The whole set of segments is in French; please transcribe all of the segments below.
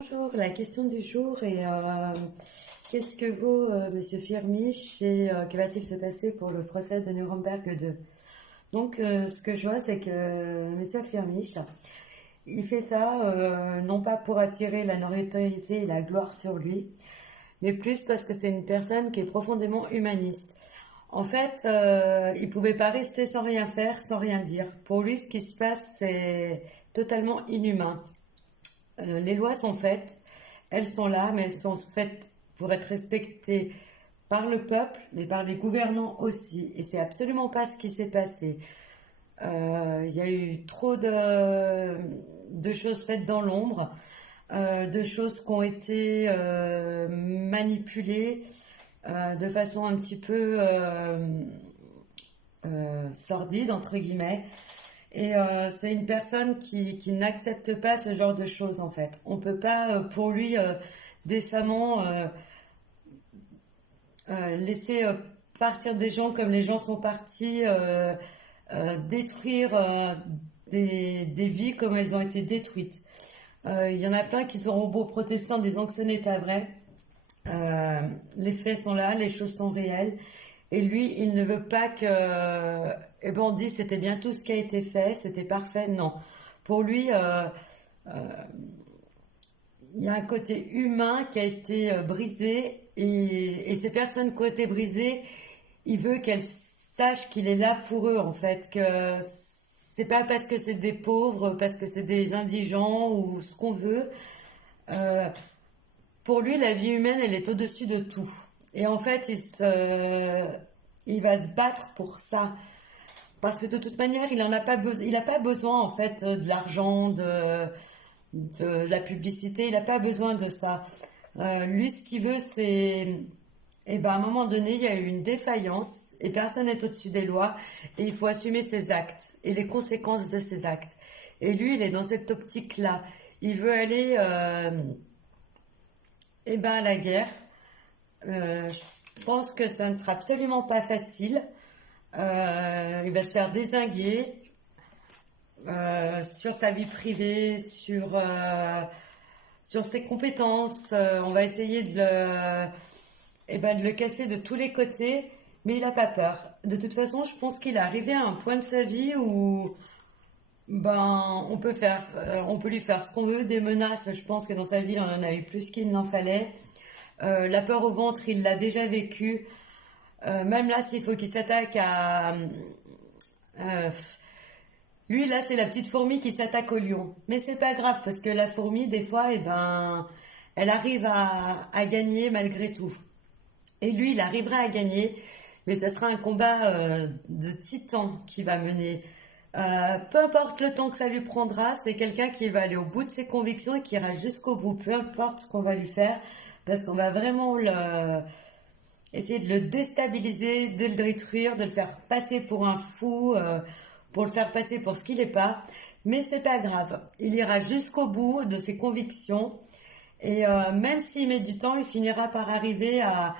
Bonjour, la question du jour est qu'est-ce que vaut Monsieur Firmich et que va-t-il se passer pour le procès de Nuremberg 2? Donc, ce que je vois, c'est que Monsieur Firmich, il fait ça non pas pour attirer la notoriété et la gloire sur lui, mais plus parce que c'est une personne qui est profondément humaniste. En fait, il pouvait pas rester sans rien faire, sans rien dire. Pour lui, ce qui se passe, c'est totalement inhumain. Les lois sont faites, elles sont là, mais elles sont faites pour être respectées par le peuple, mais par les gouvernants aussi. Et c'est absolument pas ce qui s'est passé. Il y a eu trop de choses faites dans l'ombre, de choses qui ont été manipulées de façon un petit peu sordide, entre guillemets. Et c'est une personne qui n'accepte pas ce genre de choses en fait. On peut pas pour lui décemment laisser partir des gens comme les gens sont partis, détruire des vies comme elles ont été détruites. Il y en a plein qui seront beaux protestants en disant que ce n'est pas vrai. Les faits sont là, les choses sont réelles. Et lui, il ne veut pas que... Eh ben, on dit c'était bien tout ce qui a été fait, c'était parfait. Non. Pour lui, il y a un côté humain qui a été brisé. Et ces personnes qui ont été brisées, il veut qu'elles sachent qu'il est là pour eux, en fait. Que c'est pas parce que c'est des pauvres, parce que c'est des indigents ou ce qu'on veut. Euh, pour lui, la vie humaine, elle est au-dessus de tout. Et en fait, il va se battre pour ça. Parce que de toute manière, il en a pas besoin, il n'a pas besoin, en fait, de l'argent, de la publicité, il n'a pas besoin de ça. Lui, ce qu'il veut, c'est, eh ben, à un moment donné, il y a eu une défaillance et personne n'est au-dessus des lois et il faut assumer ses actes et les conséquences de ses actes. Et lui, il est dans cette optique-là. Il veut aller, eh ben, à la guerre. Je pense que ça ne sera absolument pas facile. Il va se faire dézinguer sur sa vie privée, sur ses compétences. On va essayer eh ben, de le casser de tous les côtés, mais il n'a pas peur. De toute façon, je pense qu'il est arrivé à un point de sa vie où ben, on peut lui faire ce qu'on veut, des menaces. Je pense que dans sa vie, il en a eu plus qu'il n'en fallait. La peur au ventre, il l'a déjà vécu. Même là, s'il faut qu'il s'attaque à... euh, lui, là, c'est la petite fourmi qui s'attaque au lion. Mais c'est pas grave, parce que la fourmi, des fois, eh ben, elle arrive à gagner malgré tout. Et lui, il arrivera à gagner, mais ce sera un combat de titan qui va mener. Peu importe le temps que ça lui prendra, c'est quelqu'un qui va aller au bout de ses convictions et qui ira jusqu'au bout, peu importe ce qu'on va lui faire, parce qu'on va vraiment essayer de le déstabiliser, de le détruire, de le faire passer pour un fou, pour le faire passer pour ce qu'il n'est pas. Mais c'est pas grave. Il ira jusqu'au bout de ses convictions. Et même s'il met du temps, il finira par arriver à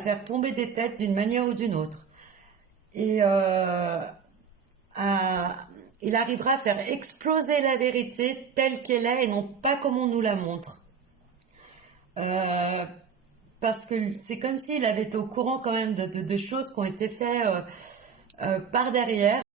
faire tomber des têtes d'une manière ou d'une autre. Et il arrivera à faire exploser la vérité telle qu'elle est et non pas comme on nous la montre. Euh, Parce que c'est comme s'il avait été au courant quand même de choses qui ont été faites par derrière.